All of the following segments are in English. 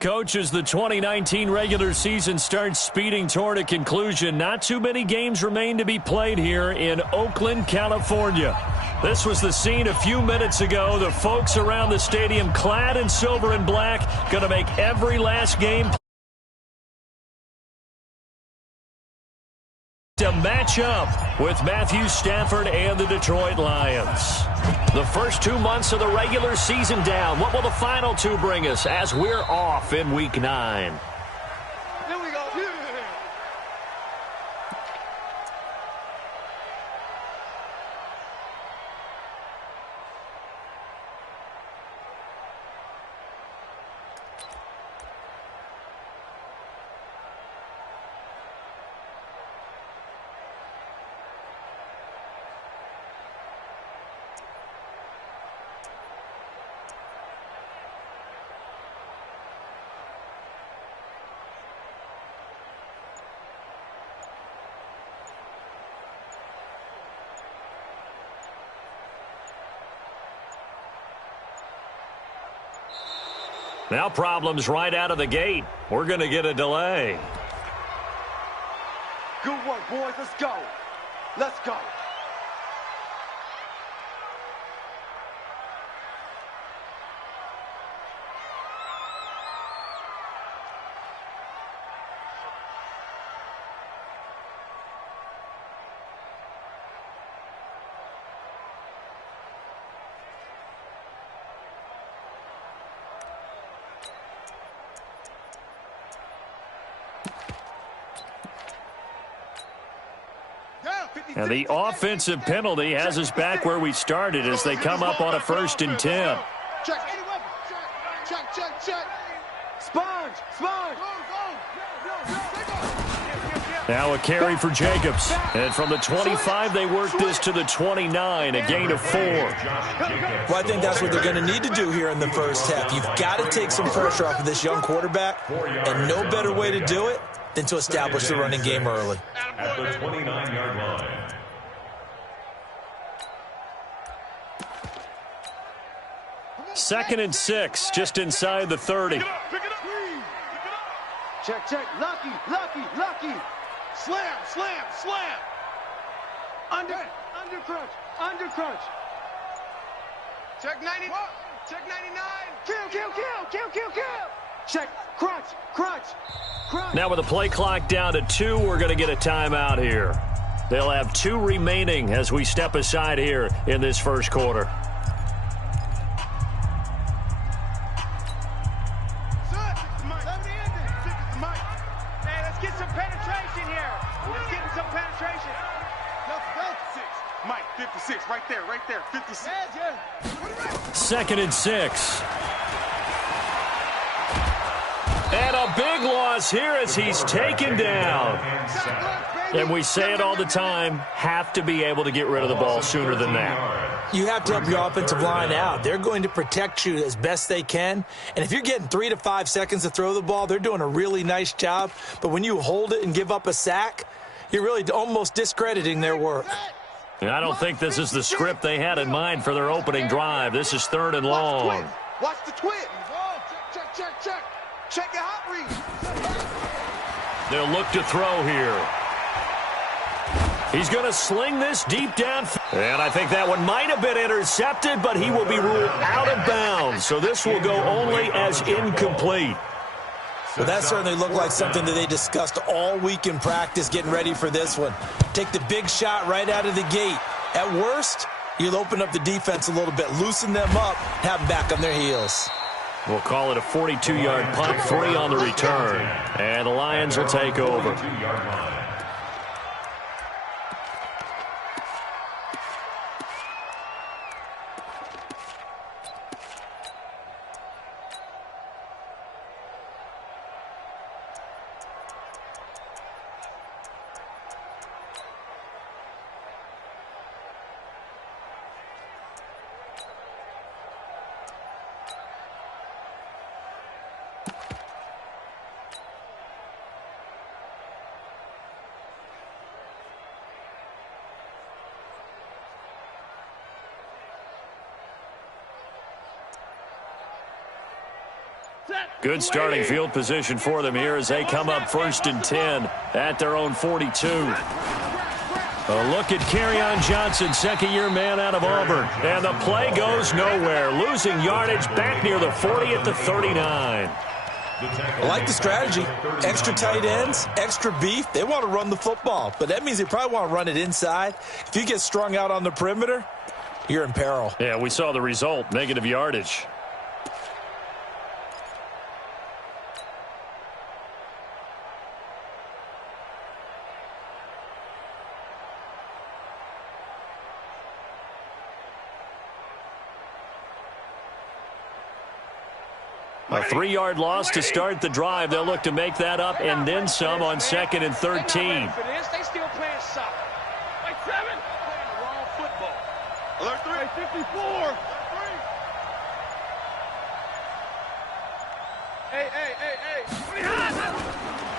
Coach, as the 2019 regular season starts speeding toward a conclusion, not too many games remain to be played here in Oakland, California. This was the scene a few minutes ago. The folks around the stadium clad in silver and black going to make every last game to match up with Matthew Stafford and the Detroit Lions. The first 2 months of the regular season down. What will the final two bring us as we're off in Week 9? Here we go. Now problems right out of the gate. We're going to get a delay. Good work, boys. Let's go. Let's go. And the offensive penalty has us back where we started as they come up on a 1st and 10. Check. Sponge. Now a carry for Jacobs. And from the 25, they work this to the 29, a gain of 4. Well, I think that's what they're going to need to do here in the first half. You've got to take some pressure off of this young quarterback, and no better way to do it than to establish the running game early. At the 29-yard line. Second and 6, just inside the 30. Check. Lucky. Slam. Under crunch. Check 90. Check 99. Kill. Check. Crunch. Now with the play clock down to 2, we're going to get a timeout here. They'll have 2 remaining as we step aside here in this first quarter. Get some penetration here. Let's get some penetration. Mike, 56, right there, 56. Yeah. 2nd and 6. And a big loss here as he's taken down. And we say it all the time, have to be able to get rid of the ball sooner than that. You have to help your offensive line out. They're going to protect you as best they can. And if you're getting 3 to 5 seconds to throw the ball, they're doing a really nice job. But when you hold it and give up a sack, you're really almost discrediting their work. And I don't think this is the script they had in mind for their opening drive. This is 3rd and long. Watch the twin. Check. Check your hot read. They'll look to throw here. He's going to sling this deep down. And I think that one might have been intercepted, but he will be ruled out of bounds. So this will go only as incomplete. Well, that certainly looked like something that they discussed all week in practice getting ready for this one. Take the big shot right out of the gate. At worst, you'll open up the defense a little bit, loosen them up, have them back on their heels. We'll call it a 42-yard punt, 3 on the return. And the Lions will take over. Good starting field position for them here as they come up 1st and 10 at their own 42. A look at Kerryon Johnson, second-year man out of Auburn. And the play goes nowhere, losing yardage back near the 40 at the 39. I like the strategy. Extra tight ends, extra beef. They want to run the football, but that means they probably want to run it inside. If you get strung out on the perimeter, you're in peril. Yeah, we saw the result, negative yardage. A 3-yard loss to start the drive.'ll look to make that up and then some on 2nd and 13. They still playing soccer. Like 7. Playing the wrong football. Alert 3. 54. Hey.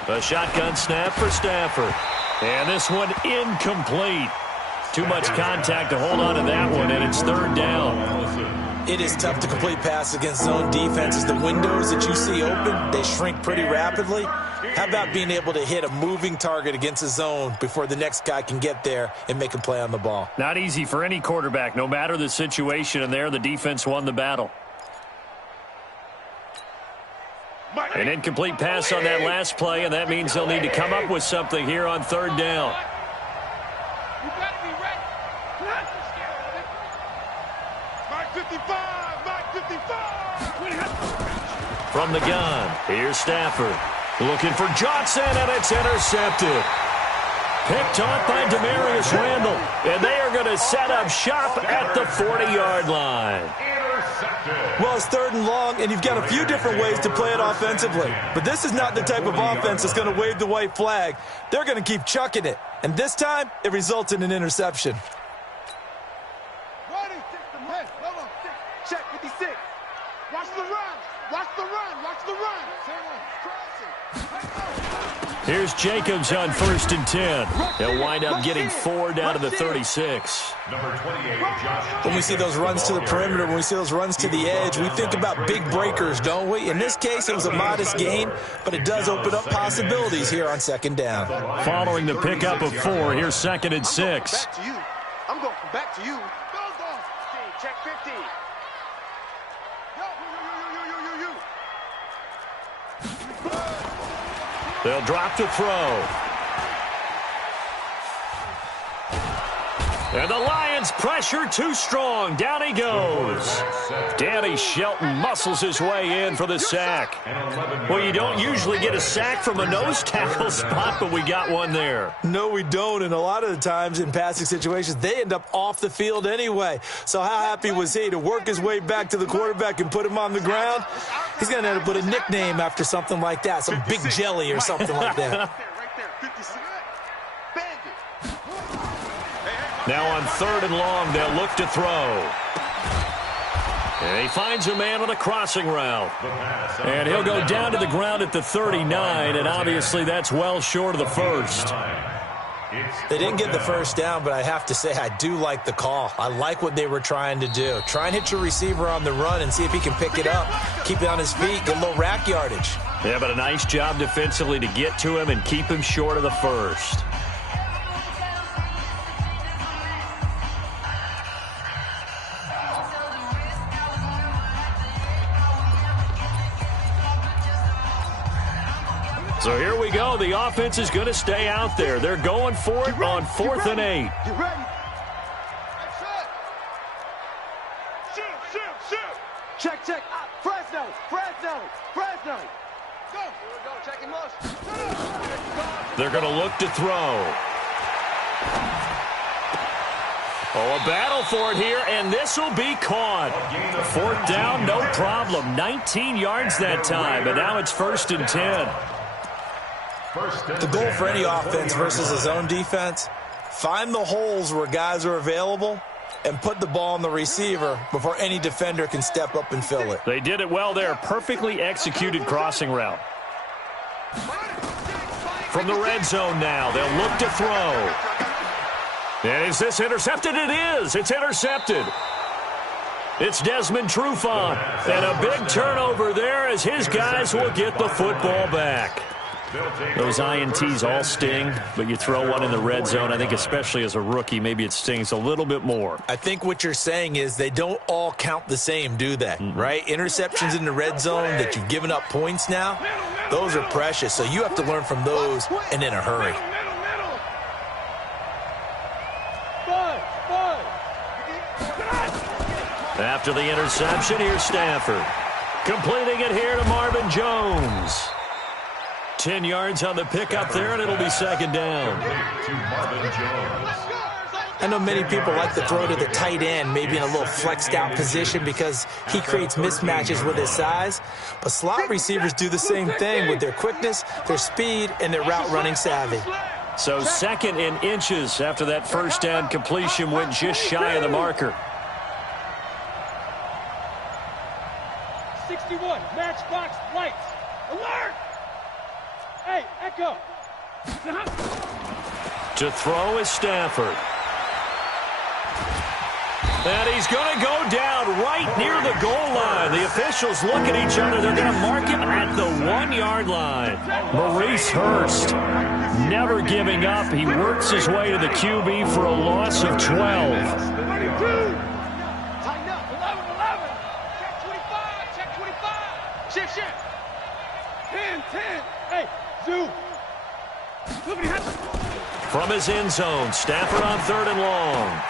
A shotgun snap for Stafford. And this one incomplete. Too much contact to hold on to that one, and it's 3rd down. It is tough to complete passes against zone defenses. The windows that you see open, they shrink pretty rapidly. How about being able to hit a moving target against a zone before the next guy can get there and make a play on the ball? Not easy for any quarterback, no matter the situation, and there the defense won the battle. An incomplete pass on that last play, and that means they'll need to come up with something here on 3rd down. You better be ready. Mike 55. Mike 55. From the gun, here's Stafford. Looking for Johnson, and it's intercepted. Picked off by Demarius Randall, and they are going to set up shop at the 40-yard line. Well, it's 3rd and long, and you've got a few different ways to play it offensively. But this is not the type of offense that's going to wave the white flag. They're going to keep chucking it. And this time, it results in an interception. Ready. Check 56. Watch the run. Watch the run. Watch the run. Here's Jacobs on 1st and 10. They'll wind up getting 4 down to the 36. Number 28, Josh. When we see those runs to the perimeter, when we see those runs to the edge, we think about big breakers, don't we? In this case, it was a modest gain, but it does open up possibilities here on 2nd down. Following the pickup of 4, here's 2nd and 6. Back to you. I'm going back to you. Check 50. They'll drop to throw. And the Lions pressure too strong. Down he goes. Danny Shelton muscles his way in for the sack. Well, you don't usually get a sack from a nose tackle spot, but we got one there. No, we don't, and a lot of the times in passing situations, they end up off the field anyway. So how happy was he to work his way back to the quarterback and put him on the ground? He's going to end up with a nickname after something like that, some Big Jelly or something like that. Right there. 56. Bandit. Now on 3rd and long, they'll look to throw. And he finds a man on a crossing route. And he'll go down to the ground at the 39, and obviously that's well short of the first. They didn't get the first down, but I have to say I do like the call. I like what they were trying to do. Try and hit your receiver on the run and see if he can pick it up, keep it on his feet, get a little rack yardage. Yeah, but a nice job defensively to get to him and keep him short of the first. So here we go. The offense is going to stay out there. They're going for it on 4th and 8. You ready? Shoot. Check. Fresno. Go. Here we go. Checking most. They're going to look to throw. Oh, a battle for it here, and this will be caught. 4th down, no problem. 19 yards that time, and now it's 1st and 10. The goal for any offense versus a zone defense, find the holes where guys are available and put the ball on the receiver before any defender can step up and fill it. They did it well there. Perfectly executed crossing route. From the red zone now, they'll look to throw. And is this intercepted? It is. It's intercepted. It's Desmond Trufant. And a big turnover there as his guys will get the football back. Those INTs all sting, but you throw one in the red zone, I think especially as a rookie, maybe it stings a little bit more. I think what you're saying is they don't all count the same, do they? Right? Interceptions in the red zone that you've given up points now, those are precious. So you have to learn from those and in a hurry. After the interception, here's Stafford. Completing it here to Marvin Jones. 10 yards on the pickup there, and it'll be second down. I know many people like to throw to the tight end, maybe in a little flexed out position because he creates mismatches with his size. But slot receivers do the same thing with their quickness, their speed, and their route running savvy. So second in inches after that first down completion went just shy of the marker. 61, matchbox lights. Alert! Hey, Echo. To throw is Stafford. And he's going to go down right near the goal line. The officials look at each other. They're going to mark him at the 1-yard line. Maurice Hurst, never giving up. He works his way to the QB for a loss of 12. From his end zone, Stafford on 3rd and long.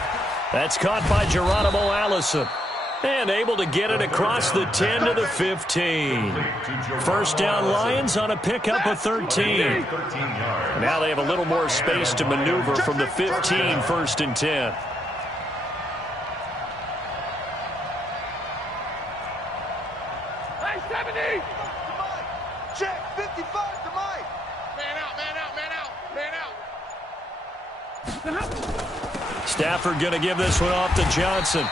That's caught by Geronimo Allison. And able to get it across the 10 to the 15. First down Lions on a pickup of 13. Now they have a little more space to maneuver from the 15, 1st and 10. Hey, 70! Check, 55 to Mike. Man out, man out, man out, man out. Stafford going to give this one off to Johnson.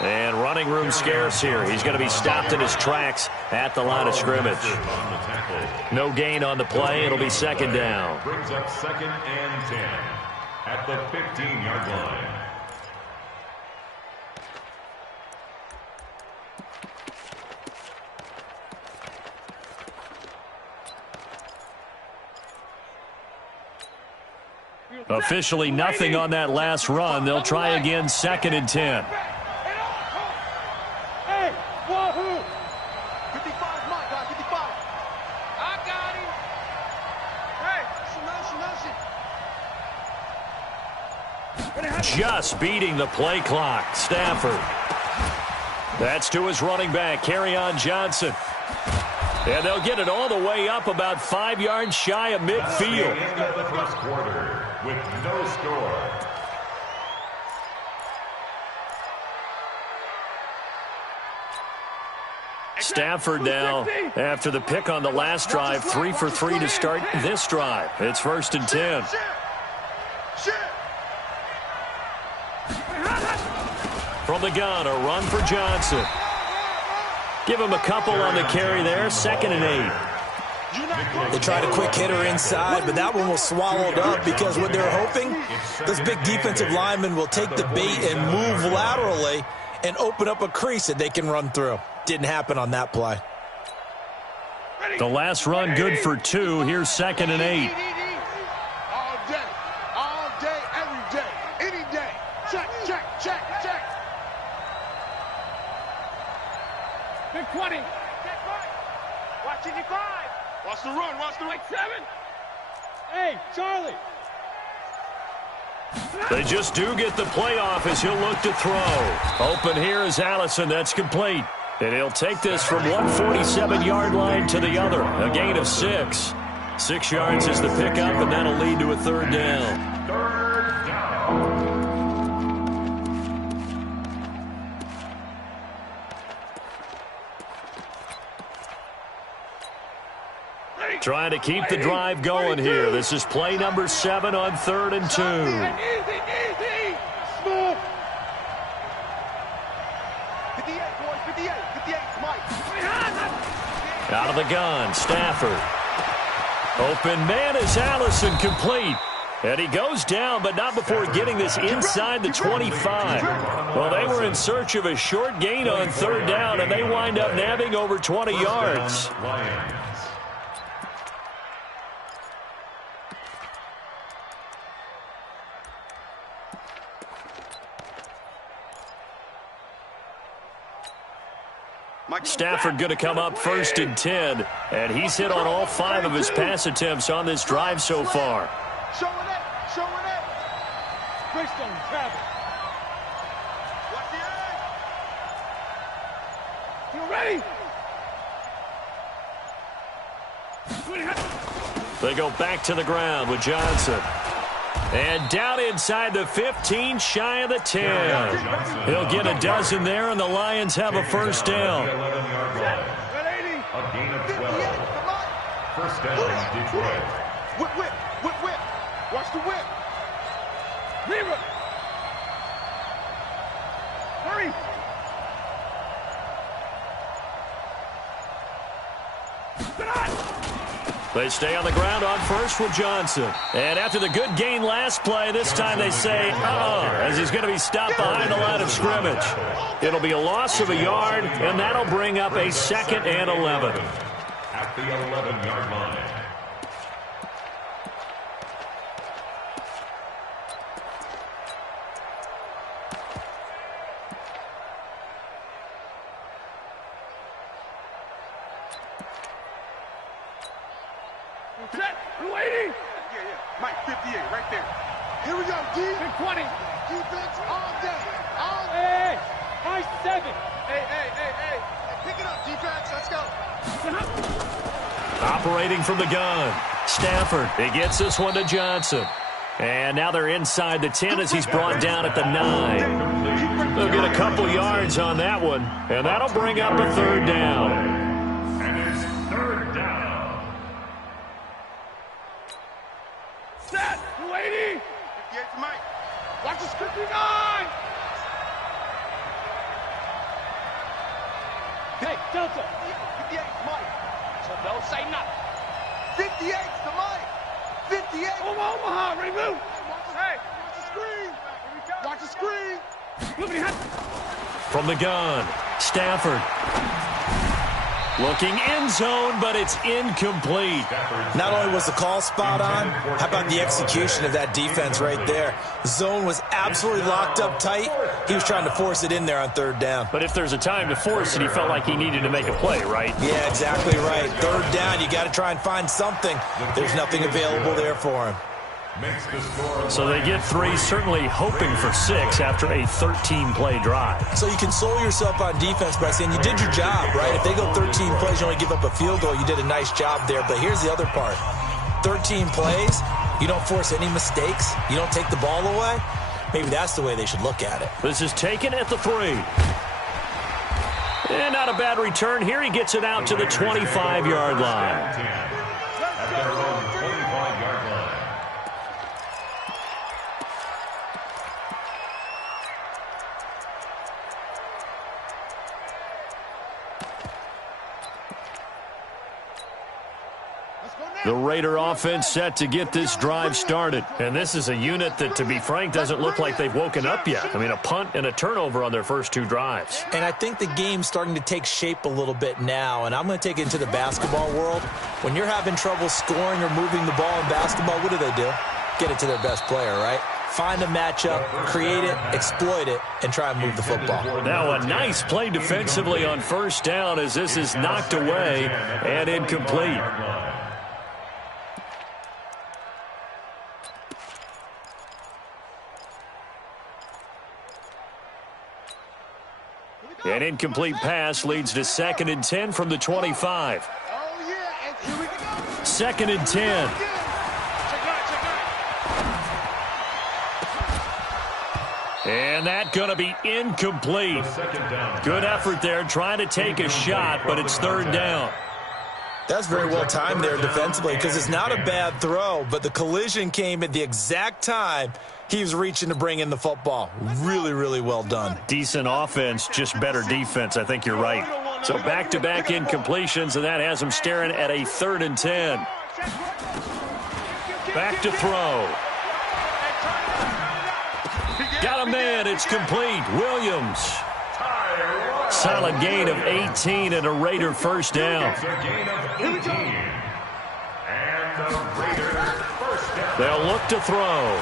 And running room scarce here. He's going to be stopped in his tracks at the line of scrimmage. No gain on the play. It'll be second down. Brings up 2nd and 10 at the 15-yard line. Officially nothing on that last run. They'll try again 2nd and 10. Hey, wahoo! 55, my God, 55. I got him. Hey, Just beating the play clock. Stafford. That's to his running back, Kerryon Johnson. And they'll get it all the way up about 5 yards shy of midfield. End of the first quarter with no score. Stafford now, after the pick on the last drive, 3 for 3 to start this drive. It's 1st and 10. From the gun, a run for Johnson. Give him a couple on the carry there, 2nd and 8. They tried a quick hitter inside, but that one was swallowed up because what they're hoping, those big defensive linemen will take the bait and move laterally and open up a crease that they can run through. Didn't happen on that play. The last run good for 2. Here's 2nd and 8. All day, every day, any day. Check, check, check, check. Big 20. Watch 55. Watch the run. Watch the right 7. Hey, Charlie. They just do get the playoff as he'll look to throw. Open here is Allison. That's complete. And he'll take this from 147-yard line to the other. A gain of 6. 6 yards is the pickup, and that'll lead to a 3rd down. 3rd down. Trying to keep the drive going here. This is play number 7 on 3rd and 2. Easy. Smooth. 58, boys. 58. 58, Mike. Out of the gun, Stafford. Open man is Allison, complete. And he goes down, but not before getting this inside the 25. Well, they were in search of a short gain on third down, and they wind up nabbing over 20 yards. Stafford going to come up 1st and 10, and he's hit on all 5 of his pass attempts on this drive so far. Showing it. Greystone, travel. Watch the edge. You ready? They go back to the ground with Johnson. And down inside the 15, shy of the 10. He'll get a dozen there, and the Lions have a first down. A gain of 12. First down, Detroit. Whip. Watch the whip. Leave it. Hurry. They stay on the ground on first with Johnson. And after the good gain last play, this time they say, as he's going to be stopped behind the line of scrimmage. It'll be a loss of a yard, and that'll bring up a 2nd and 11. At the 11-yard line. Waiting. Yeah. Mike, 58, right there. Here we go, D. Big 20. Defense all day. Hey. High 7. Hey. Pick it up, defense. Let's go. Operating from the gun. Stafford. He gets this one to Johnson. And now they're inside the 10 as he's brought down at the 9. They'll get a couple yards on that one, and that'll bring up a 3rd down. And it's 3rd down. Set. 280. 58 for Mike. Watch the 59. Hey, Delta. 58 for Mike. So don't say nothing. 58 to Mike. 58. Omaha, remove. Hey, watch the screen. Watch the screen. From the gun, Stafford. Looking end zone, but it's incomplete. Not only was the call spot on, how about the execution of that defense right there? The zone was absolutely locked up tight. He was trying to force it in there on 3rd down. But if there's a time to force it, he felt like he needed to make a play, right? Yeah, exactly right. 3rd down, you got to try and find something. There's nothing available there for him. So they get 3, certainly hoping for 6 after a 13-play drive. So you console yourself on defense by saying you did your job, right? If they go 13 plays, you only give up a field goal, you did a nice job there. But here's the other part. 13 plays, you don't force any mistakes, you don't take the ball away. Maybe that's the way they should look at it. This is taken at the 3. And not a bad return here. He gets it out to the 25-yard line. At their own 25-yard line. The Raider offense set to get this drive started. And this is a unit that, to be frank, doesn't look like they've woken up yet. I mean, a punt and a turnover on their first 2 drives. And I think the game's starting to take shape a little bit now, and I'm going to take it into the basketball world. When you're having trouble scoring or moving the ball in basketball, what do? Get it to their best player, right? Find a matchup, create it, exploit it, and try and move the football. Now a nice play defensively on 1st down as this is knocked away and incomplete. An incomplete pass leads to 2nd and 10 from the 25. 2nd and 10. And that's going to be incomplete. Good effort there, trying to take a shot, but it's 3rd down. That's very well timed there defensively because it's not a bad throw, but the collision came at the exact time he was reaching to bring in the football. Really, really well done. Decent offense, just better defense. I think you're right. So back-to-back incompletions, and that has him staring at a 3rd and 10. Back to throw. Got a man. It's complete. Williams. Solid gain of 18 and a Raider first down. It's a gain of 18. And the Raiders first down. They'll look to throw.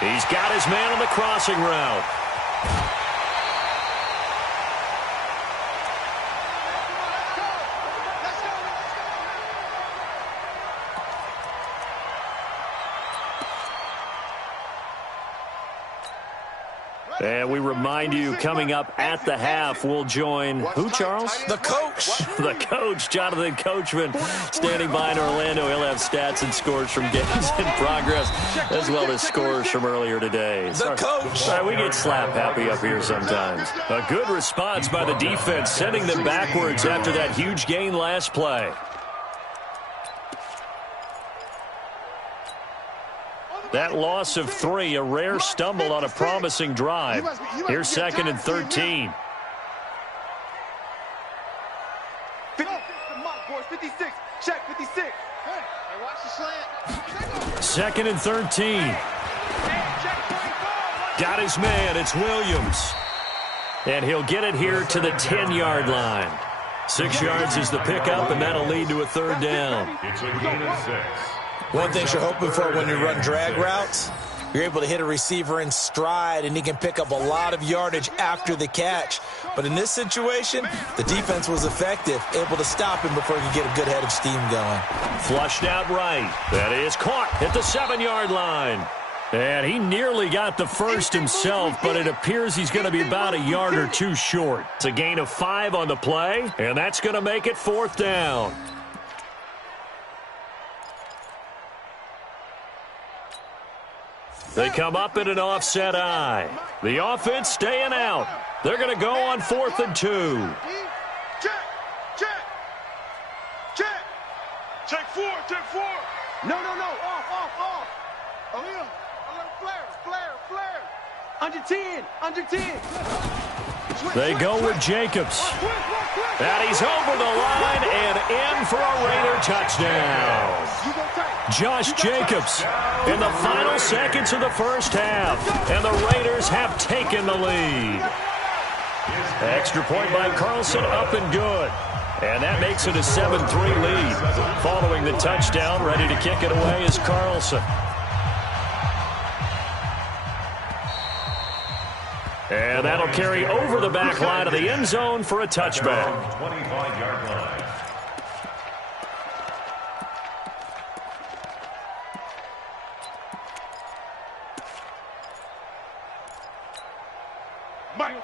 He's got his man on the crossing route. And we remind you, coming up at the half, we'll join who, Charles? The coach. The coach, Jonathan Coachman, standing by in Orlando. He'll have stats and scores from games in progress, as well as scores from earlier today. The coach. Sorry, we get slap happy up here sometimes. A good response by the defense, sending them backwards after that huge gain last play. That loss of 3, a rare stumble on a promising drive. Here's 2nd and 13. 56. Check 56. Hey, watch the slant. 2nd and 13. Got his man. It's Williams. And he'll get it here to the 10-yard line. 6 yards is the pickup, and that'll lead to a 3rd down. It's a gain of 6. One thing you're hoping for when you run drag routes, you're able to hit a receiver in stride, and he can pick up a lot of yardage after the catch. But in this situation, the defense was effective, able to stop him before he could get a good head of steam going. Flushed out right. That is caught at the 7-yard line. And he nearly got the first himself, but it appears he's going to be about a yard or 2 short. It's a gain of 5 on the play, and that's going to make it 4th down. They come up in an offset eye. The offense staying out. They're going to go on 4th and 2. Check. Check 4. No. Off. Oh, yeah. Flare. Under 10. They go with Jacobs. And he's over the line and in for a Raider touchdown. Josh Jacobs in the final seconds of the first half. And the Raiders have taken the lead. Extra point by Carlson, up and good. And that makes it a 7-3 lead. Following the touchdown, ready to kick it away is Carlson. And that'll carry over the back line of the end zone for a touchback. 25-yard line.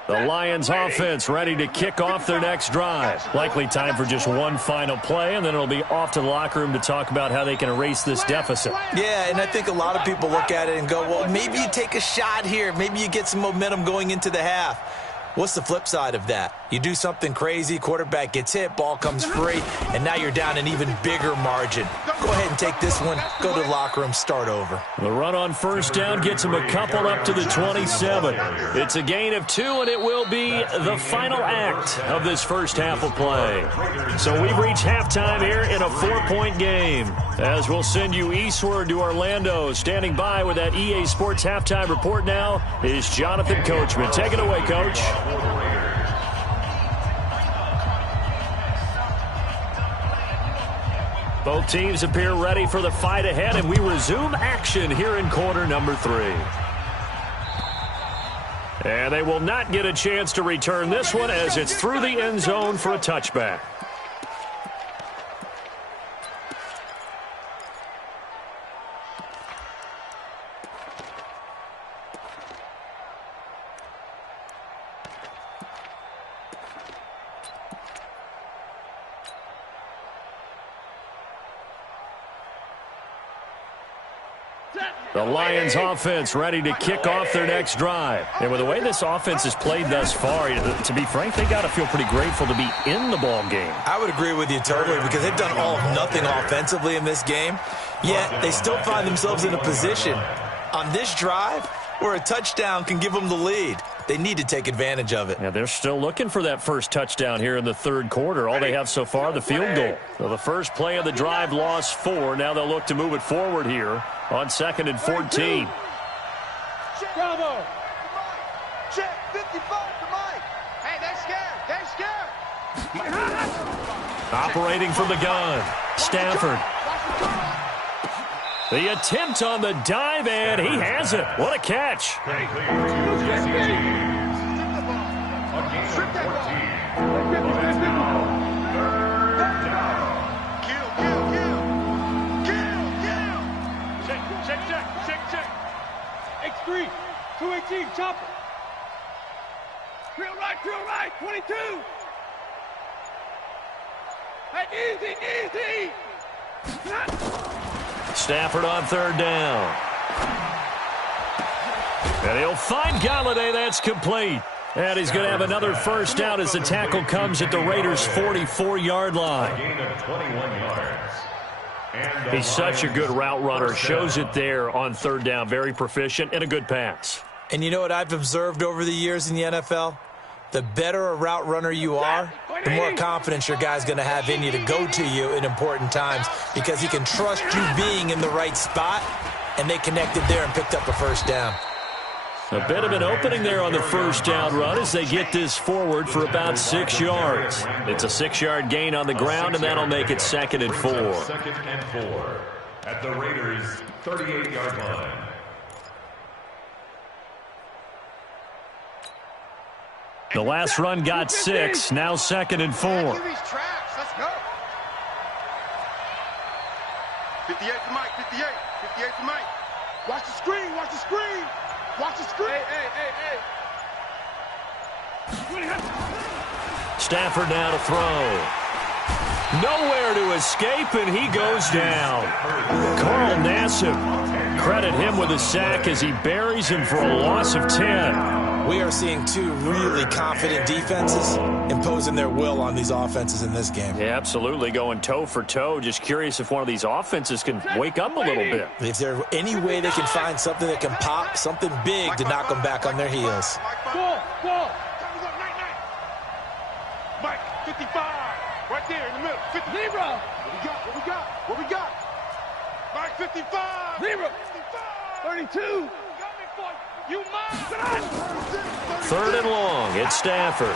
The Lions offense ready to kick off their next drive. Likely time for just one final play, and then it'll be off to the locker room to talk about how they can erase this deficit. Yeah, and I think a lot of people look at it and go, well, maybe you take a shot here. Maybe you get some momentum going into the half. What's the flip side of that? You do something crazy, quarterback gets hit, ball comes free, and now you're down an even bigger margin. Go ahead and take this one, go to the locker room, start over. The run on first down gets him a couple up to the 27. It's a gain of 2, and it will be the final act of this first half of play. So we've reached halftime here in a 4-point game. As we'll send you eastward to Orlando. Standing by with that EA Sports halftime report now is Jonathan Coachman. Take it away, Coach. Both teams appear ready for the fight ahead, and we resume action here in quarter number 3. And they will not get a chance to return this one as it's through the end zone for a touchback. The Lions offense ready to kick off their next drive. And with the way this offense has played thus far, to be frank, they got to feel pretty grateful to be in the ball game. I would agree with you totally because they've done all of nothing offensively in this game. Yet they still find themselves in a position on this drive where a touchdown can give them the lead. They need to take advantage of it. Yeah, they're still looking for that first touchdown here in the third quarter. All they have so far, the field goal. So the first play of the drive lost 4. Now they'll look to move it forward here on 2nd and 14. Bravo. Check. 55 to Mike. Hey, they're scared. They're scared. Operating from the gun, Stafford. The attempt on the dive, and he has it. What a catch. X3, 218, chopper. Drill right, 22. Hey, easy. Stafford on 3rd down. And he'll find Galladay. That's complete. And he's going to have another first down as the tackle comes at the Raiders' 44-yard line. Gain of 21 yards. He's such a good route runner. Shows it there on 3rd down. Very proficient and a good pass. And you know what I've observed over the years in the NFL? The better a route runner you are, the more confidence your guy's going to have in you to go to you in important times because he can trust you being in the right spot, and they connected there and picked up a first down. A bit of an opening there on the first down run as they get this forward for about 6 yards. It's a 6-yard gain on the ground, and that'll make it 2nd and 4. 2nd and 4 at the Raiders' 38-yard line. The last run got 6, now 2nd and 4. Let's go. 58 to Mike, 58 to Mike. Watch the screen. Hey. Stafford now to throw. Nowhere to escape, and he goes down. Carl Nassib, credit him with a sack as he buries him for a loss of 10. We are seeing 2 really confident defenses imposing their will on these offenses in this game. Yeah, absolutely, going toe for toe. Just curious if one of these offenses can wake up a little bit. If there's any way they can find something that can pop, something big to knock them back on their heels. Ball. Mike, 55. Right there in the middle. 50. Libra. What we got? Mike, 55. Libra. 32. You must. 3rd and long, it's Stafford.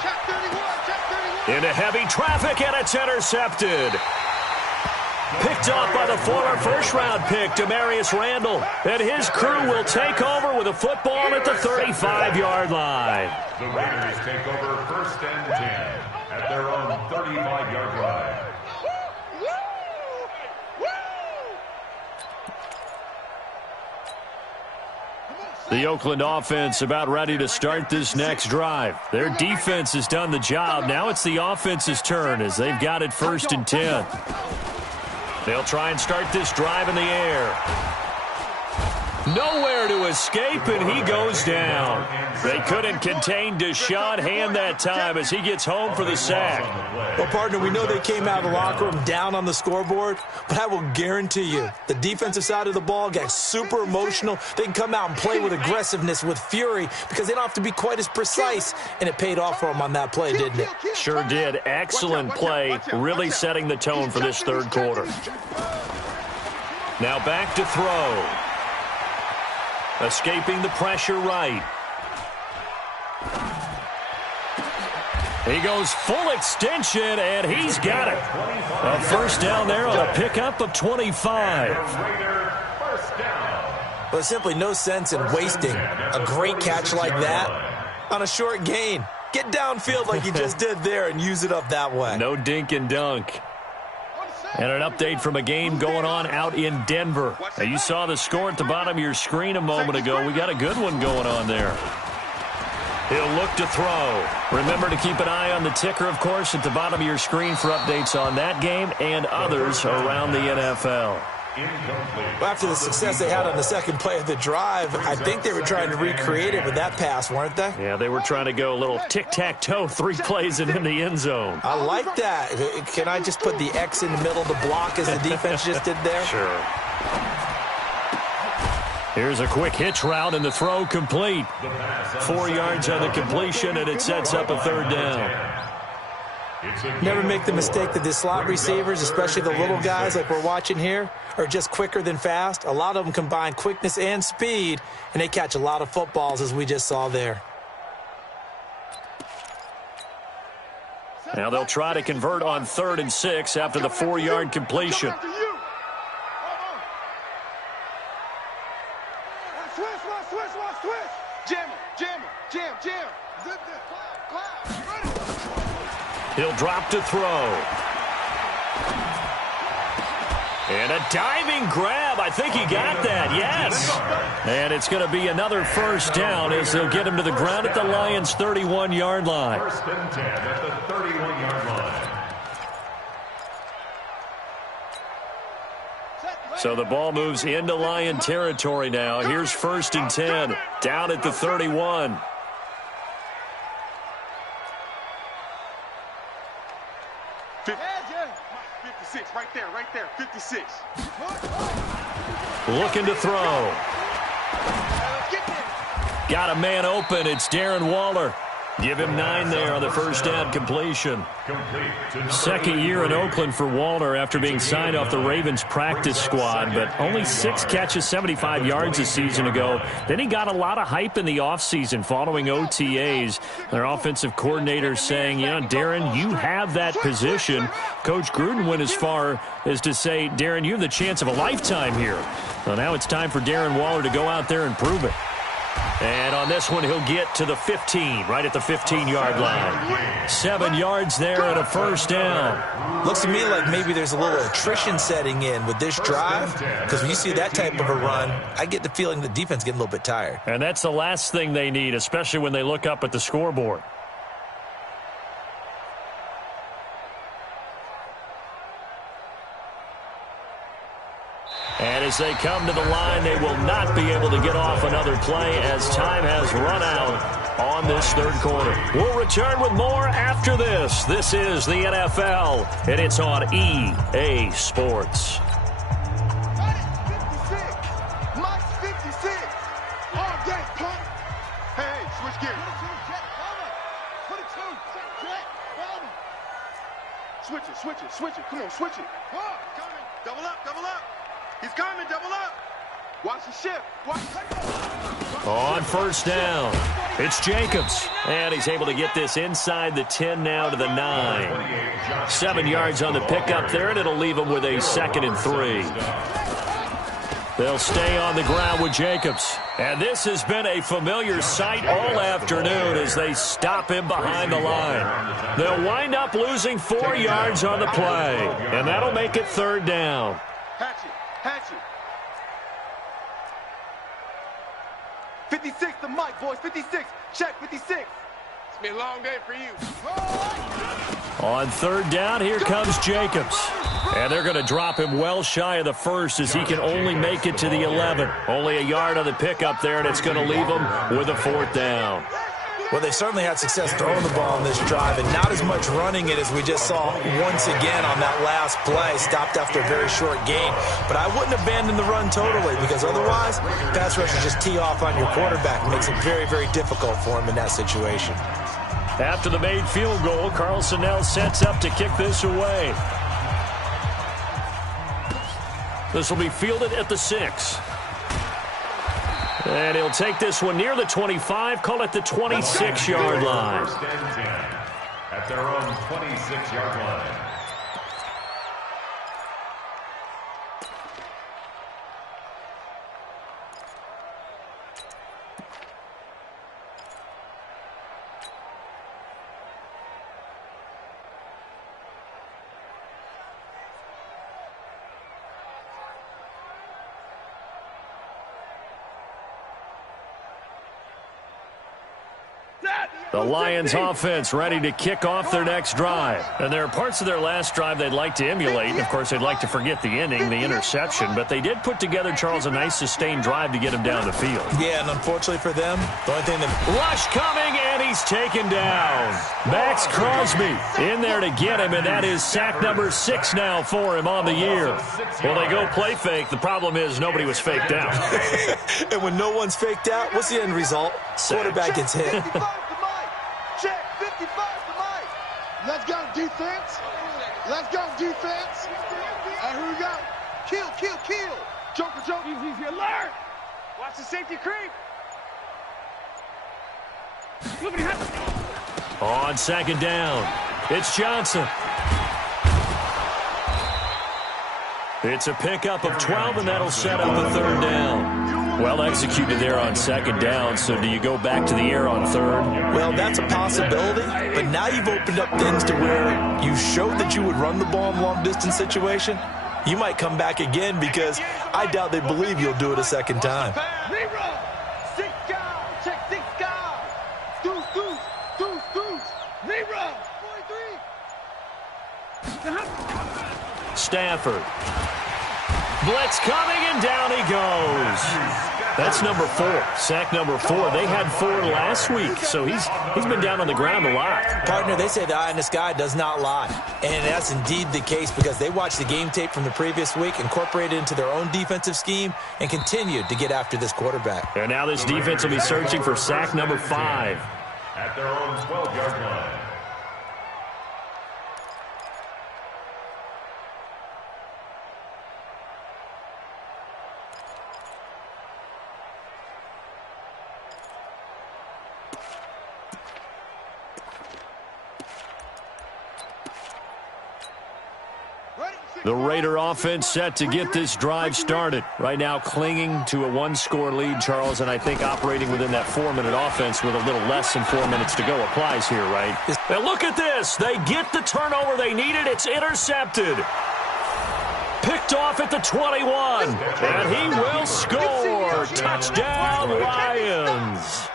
Check 31. Into heavy traffic, and it's intercepted. Picked off by the former first-round pick, Demarius Randall. And his crew will take over with a football at the 35-yard line. The Raiders take over 1st and 10 at their own 35-yard line. The Oakland offense about ready to start this next drive. Their defense has done the job. Now it's the offense's turn as they've got it 1st and 10. They'll try and start this drive in the air. Nowhere to escape, and he goes down. They couldn't contain Deshaun Hand that time as he gets home for the sack. Well, partner, we know they came out of the locker room down on the scoreboard, but I will guarantee you the defensive side of the ball got super emotional. They can come out and play with aggressiveness, with fury, because they don't have to be quite as precise, and it paid off for them on that play, didn't it? Sure did. Excellent play, really setting the tone for this 3rd quarter. Now back to throw. Escaping the pressure right. He goes full extension, and he's got it. A first down there on a pickup of 25. Well, there's simply no sense in wasting a great catch like that on a short gain. Get downfield like you just did there and use it up that way. No dink and dunk. And an update from a game going on out in Denver. Now, you saw the score at the bottom of your screen a moment ago. We got a good one going on there. He'll look to throw. Remember to keep an eye on the ticker, of course, at the bottom of your screen for updates on that game and others around the NFL. Well, after the success they had on the second play of the drive, I think they were trying to recreate it with that pass, weren't they? Yeah, they were trying to go a little tic-tac-toe, 3 plays and in the end zone. I like that. Can I just put the X in the middle of the block as the defense just did there? Sure. Here's a quick hitch route, and the throw complete. 4 yards on the completion, and it sets up a third down. Never make the mistake that the slot receivers, especially the little guys like we're watching here, are just quicker than fast. A lot of them combine quickness and speed, and they catch a lot of footballs, as we just saw there. Now they'll try to convert on 3rd and 6 after the 4-yard completion. He'll drop to throw. And a diving grab. I think he got that, yes. And it's going to be another first down as they'll get him to the ground at the Lions' 31-yard line. First and 10 at the 31-yard line. So the ball moves into Lion territory now. Here's 1st and 10, down at the 31. Right there, 56. Looking to throw. Got a man open. It's Darren Waller. Give him 9 there on the first down completion. Second year in Oakland for Waller after being signed off the Ravens practice squad, but only 6 catches, 75 yards a season ago. Then he got a lot of hype in the offseason following OTAs. Their offensive coordinator saying, you know, Darren, you have that position. Coach Gruden went as far as to say, Darren, you have the chance of a lifetime here. Well, now it's time for Darren Waller to go out there and prove it. And on this one, he'll get to the 15, right at the 15-yard line. 7 yards there and a first down. Looks to me like maybe there's a little attrition setting in with this drive, because when you see that type of a run, I get the feeling the defense getting a little bit tired. And that's the last thing they need, especially when they look up at the scoreboard. And as they come to the line, they will not be able to get off another play as time has run out on this third quarter. We'll return with more after this. This is the NFL, and it's on EA Sports. Switch it. Come on, switch it. Double up. He's coming, double up. Watch the shift. On first down, it's Jacobs. And he's able to get this inside the 10 now to the 9. 7 yards on the pickup there, and it'll leave him with a 2nd and 3. They'll stay on the ground with Jacobs. And this has been a familiar sight all afternoon as they stop him behind the line. They'll wind up losing 4 yards on the play, and that'll make it 3rd down. Hatchet. 56 the mic, boys. 56. Check 56. It's been a long day for you. On 3rd down, here comes Jacobs. And they're going to drop him well shy of the 1st as he can only make it to the 11. Only a yard on the pickup there, and it's going to leave him with a 4th down. Well, they certainly had success throwing the ball on this drive, and not as much running it as we just saw once again on that last play. Stopped after a very short gain. But I wouldn't abandon the run totally, because otherwise, pass rushers just tee off on your quarterback. It makes it very, very difficult for him in that situation. After the made field goal, Carlson now sets up to kick this away. This will be fielded at the 6. And he'll take this one near the 25, call it the 26-yard line. First and 10 at their own 26-yard line. The Lions offense ready to kick off their next drive. And there are parts of their last drive they'd like to emulate. Of course, they'd like to forget the ending, the interception. But they did put together, Charles, a nice sustained drive to get him down the field. Yeah, and unfortunately for them, the only thing that... Rush coming, and he's taken down. Max Crosby in there to get him, and that is sack number 6 now for him on the year. Well, they go play fake. The problem is nobody was faked out. And when no one's faked out, what's the end result? Quarterback gets hit. Check, 55 to Mike. Let's go, defense. Let's go, defense. All right, here we go. Kill, kill, kill. Joker, Joker. Easy, alert. Watch the safety creep. On second down, it's Johnson. It's a pickup of 12, and that'll set up a third down. Well executed there on second down, so do you go back to the air on third? Well, that's a possibility, but now you've opened up things to where you showed that you would run the ball in long-distance situation. You might come back again because I doubt they believe you'll do it a second time. Rerun. 6 guys. Check 6 guys. Deuce, deuce, deuce, deuce. Rerun. 43. Stafford. Blitz coming, and down he goes. That's number 4, sack number 4. They had 4 last week, so he's been down on the ground a lot. Partner, they say the eye in the sky does not lie. And that's indeed the case because they watched the game tape from the previous week, incorporated it into their own defensive scheme, and continued to get after this quarterback. And now this defense will be searching for sack number 5. At their own 12-yard line. The Raider offense set to get this drive started. Right now clinging to a 1-score lead, Charles, and I think operating within that 4-minute offense with a little less than 4 minutes to go applies here, right? And look at this. They get the turnover they needed. It's intercepted. Picked off at the 21. And he will score. Touchdown, Lions.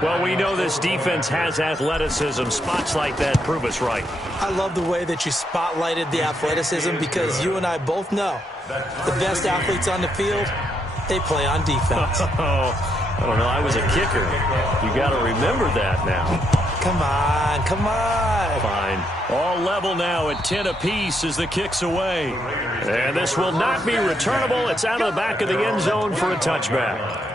Well, we know this defense has athleticism. Spots like that prove us right. I love the way that you spotlighted the athleticism because you and I both know the best athletes on the field, they play on defense. I don't know. I was a kicker. You got to remember that now. Come on, come on. Fine. All level now at 10 apiece as the kick's away. And this will not be returnable. It's out of the back of the end zone for a touchback.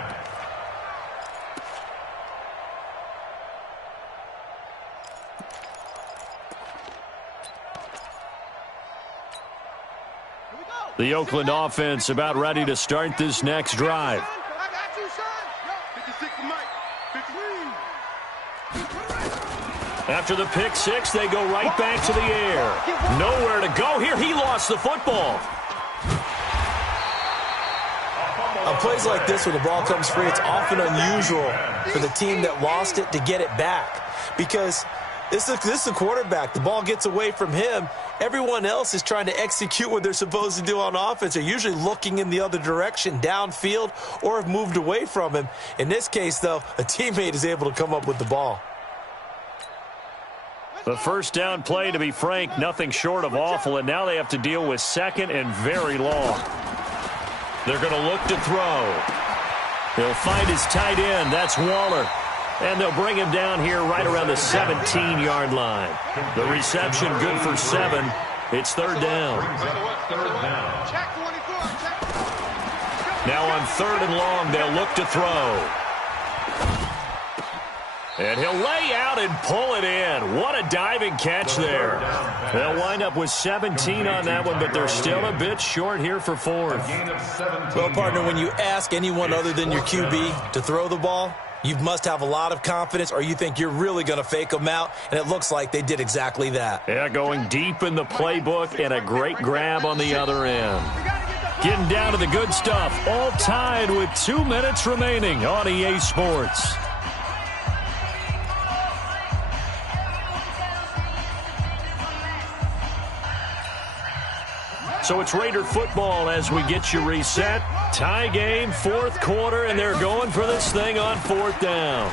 The Oakland offense about ready to start this next drive. I got you, son. 56 to Mike. 53. After the pick 6, they go right back to the air. Nowhere to go here. He lost the football. On plays like this, when the ball comes free, it's often unusual for the team that lost it to get it back because this is a quarterback. The ball gets away from him. Everyone else is trying to execute what they're supposed to do on offense. They're usually looking in the other direction, downfield, or have moved away from him. In this case, though, a teammate is able to come up with the ball. The first down play, to be frank, nothing short of awful, and now they have to deal with second and very long. They're going to look to throw. He'll find his tight end. That's Waller. And they'll bring him down here right around the 17-yard line. The reception good for 7. It's third down. Now on third and long, they'll look to throw. And he'll lay out and pull it in. What a diving catch there. They'll wind up with 17 on that one, but they're still a bit short here for fourth. Well, partner, when you ask anyone other than your QB to throw the ball, you must have a lot of confidence or you think you're really going to fake them out, and it looks like they did exactly that. Yeah, going deep in the playbook and a great grab on the other end. Getting down to the good stuff, all tied with 2 minutes remaining on EA Sports. So it's Raider football as we get you reset. Tie game, fourth quarter, and they're going for this thing on fourth down.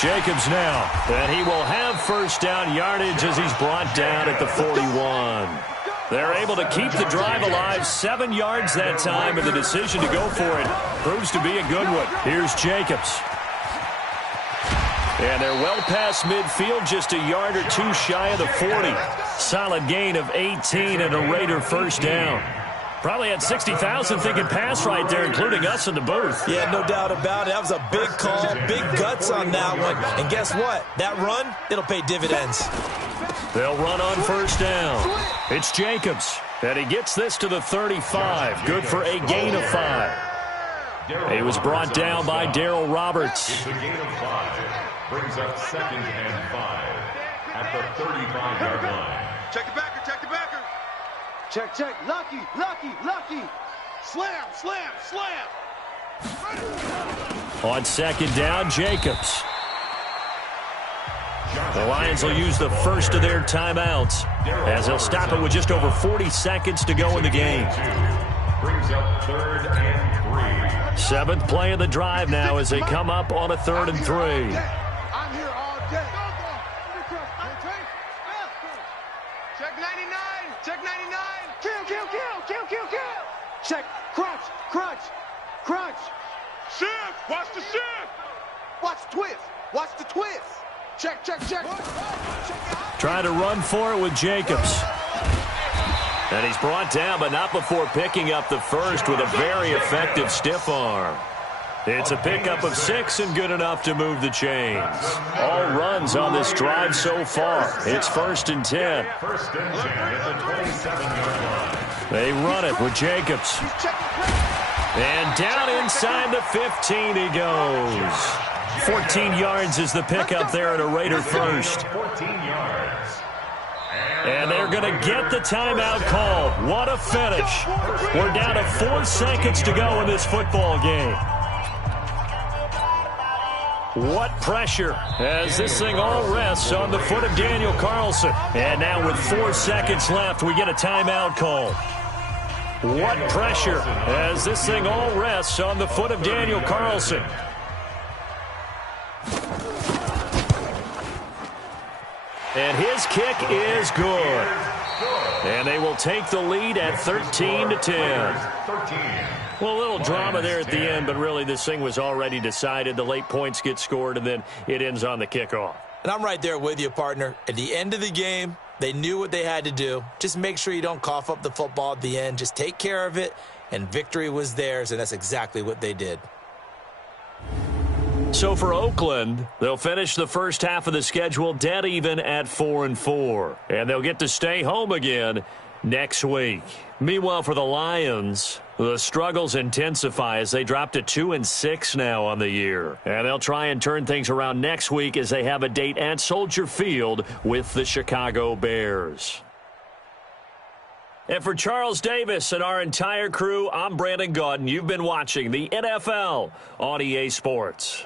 Jacobs now, and he will have first down yardage as he's brought down at the 41. They're able to keep the drive alive, 7 yards that time, and the decision to go for it proves to be a good one. Here's Jacobs. And they're well past midfield, just a yard or two shy of the 40. Solid gain of 18 and a Raider first down. Probably had 60,000 thinking pass right there, including us in the booth. Yeah, no doubt about it. That was a big call, big guts on that one. And guess what? That run, it'll pay dividends. They'll run on first down. It's Jacobs, and he gets this to the 35. Good for a gain of 5. He was brought down by Darryl Roberts. It's a gain of 5. Brings up 2nd and 5 at the 35-yard line. Check the backer, check the backer. Check, check. Lucky, lucky, lucky. Slam, slam, slam. On 2nd down, Jacobs. The Lions will use the first of their timeouts as they'll stop it with just over 40 seconds to go in the game. Brings up 3rd and 3. 7th play of the drive now as they come up on a 3rd and 3. I'm here all day. Check 99, check 99. Kill, kill, kill, kill, kill, kill. Check, crunch, crunch, crunch. Shift, watch the shift. Watch the twist, watch the twist. Check, check, check. Trying to run for it with Jacobs. And he's brought down, but not before picking up the first with a very effective stiff arm. It's a pickup of 6 and good enough to move the chains. All runs on this drive so far. It's 1st and 10. 1st and 10 at the 27-yard line. They run it with Jacobs. And down inside the 15 he goes. 14 yards is the pickup there at a Raider first. 14 yards. And they're going to get the timeout called. What a finish. We're down to 4 seconds to go in this football game. What pressure as this thing all rests on the foot of Daniel Carlson. And now with 4 seconds left, we get a timeout call. What pressure as this thing all rests on the foot of Daniel Carlson. And his kick is good. And they will take the lead at 13-10. Well, a little drama there at the end, but really this thing was already decided. The late points get scored, and then it ends on the kickoff. And I'm right there with you, partner. At the end of the game, they knew what they had to do. Just make sure you don't cough up the football at the end. Just take care of it, and victory was theirs, and that's exactly what they did. So for Oakland, they'll finish the first half of the schedule dead even at 4-4. And they'll get to stay home again next week. Meanwhile, for the Lions, the struggles intensify as they drop to 2-6 now on the year. And they'll try and turn things around next week as they have a date at Soldier Field with the Chicago Bears. And for Charles Davis and our entire crew, I'm Brandon Gaudin. You've been watching the NFL on EA Sports.